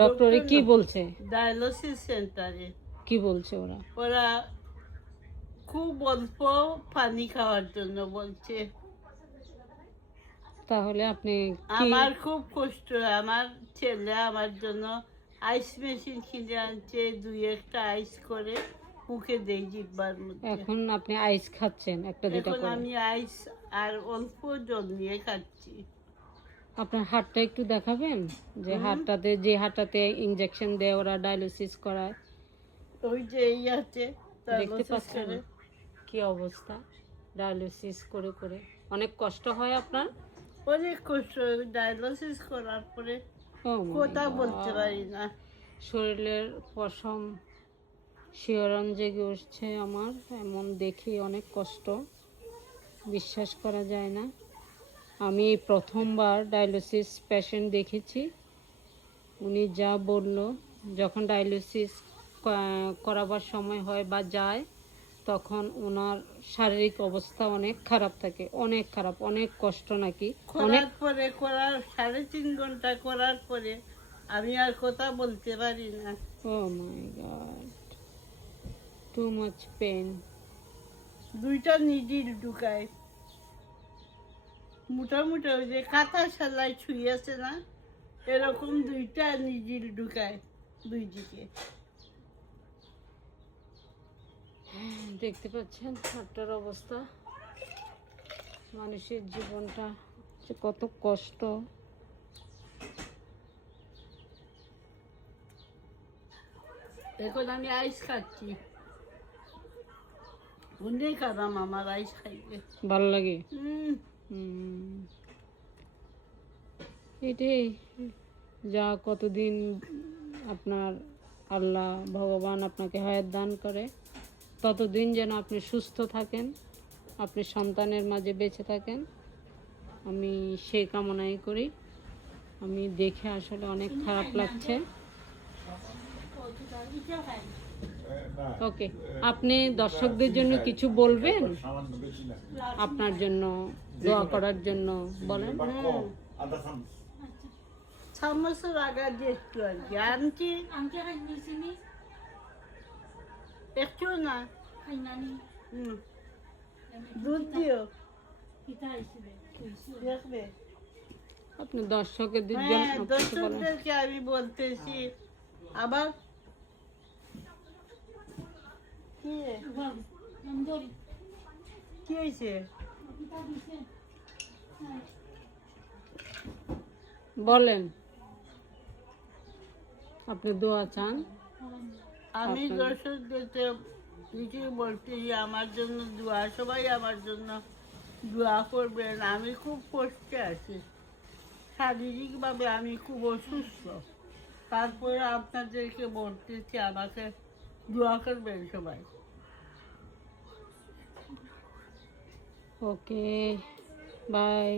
ডক্টরে কি বলছে? ডায়ালিসিস সেন্টারে। কি বলছে ওরা? ওরা খুব অল্প পানি খাওয়ার জন্য বলছে। তাহলে আপনি কি? আমার খুব কষ্ট। আমার ছেলে আমার জন্য আইস মেশিন কিনে আনছে, দুই একটা আইস করে মুখে দেই জিব্বার মধ্যে। এখন আপনি আইস খাচ্ছেন একটা দুটা এখন করে? আমি আইস আর অল্প জল নিয়ে খাচ্ছি। আপনার হাতটা একটু দেখাবেন, যে হাতটাতে, যে হাতটাতে ইনজেকশন দেয় ওরা, ডায়ালিসিস করায়? ওই যে এই আছে, দেখতে পাচ্ছেন কি অবস্থা? ডায়ালিসিস করে করে অনেক কষ্ট হয় আপনার? অনেক কষ্ট। ডায়ালিসিস করার পরে Oh my কথা বলতে God! পারি না। শরীরের পশম শিহরণ জেগে উঠছে আমার, এমন দেখি অনেক কষ্ট, বিশ্বাস করা যায় না। আমি এই প্রথমবার ডায়ালিসিস পেশেন্ট দেখেছি। উনি যা বলল, যখন ডায়ালিসিস করাবার সময় হয় বা যায়, তখন ওনার শারীরিক অবস্থা অনেক খারাপ থাকে, অনেক খারাপ, অনেক কষ্ট নাকি অনেক। করার 3.5 ঘন্টা করার পরে আমি আর কথা বলতে পারি না। ও মাই গড, টু মাচ পেন। দুইটা নিডিল ঢুকায়, মোটামুটি ওই যে কাঁথা সেলাই ছুঁয়েছে না, এরকম দুইটা নিডিল ঢুকায় দুই দিকে। দেখতে পাচ্ছেন হাতটার অবস্থা, মানুষের জীবনটা যে কত কষ্ট। এখন আমি আইস খাচ্ছি, অনেক আরাম আমার আইস খাইতে। ভালো লাগে? এটাই যা, কতদিন আপনার আল্লাহ ভগবান আপনাকে হায়াত দান করে, ততদিন যেন আপনি সুস্থ থাকেন, আপনি সন্তানের মাঝে বেঁচে থাকেন, আমি সেই কামনাই করি। আমি দেখে আসলে অনেক খারাপ লাগছে। ওকে, আপনি দর্শকদের জন্য কিছু বলবেন? আপনার জন্য দোয়া করার জন্য বলেন। 6 বছর আগে যে একটু আর কি আনছি, একটু না। দুধ দিও দেখবে। আপনি দর্শকদের জন্য হ্যাঁ, কিছু বলেন। দর্শকদেরকে আমি বলতেছি আবার কি কি হয়েছে? বলেন, আপনি দোয়া চান? আমি দর্শকদেরকে কিছু বলতেছি, আমার জন্য দোয়া, সবাই আমার জন্য দোয়া করবেন। আমি খুব কষ্টে আছি, শারীরিকভাবে আমি খুব অসুস্থ। তারপরে আপনাদেরকে বলতেছি আমাকে দোয়া করবেন সবাই। ওকে, বাই।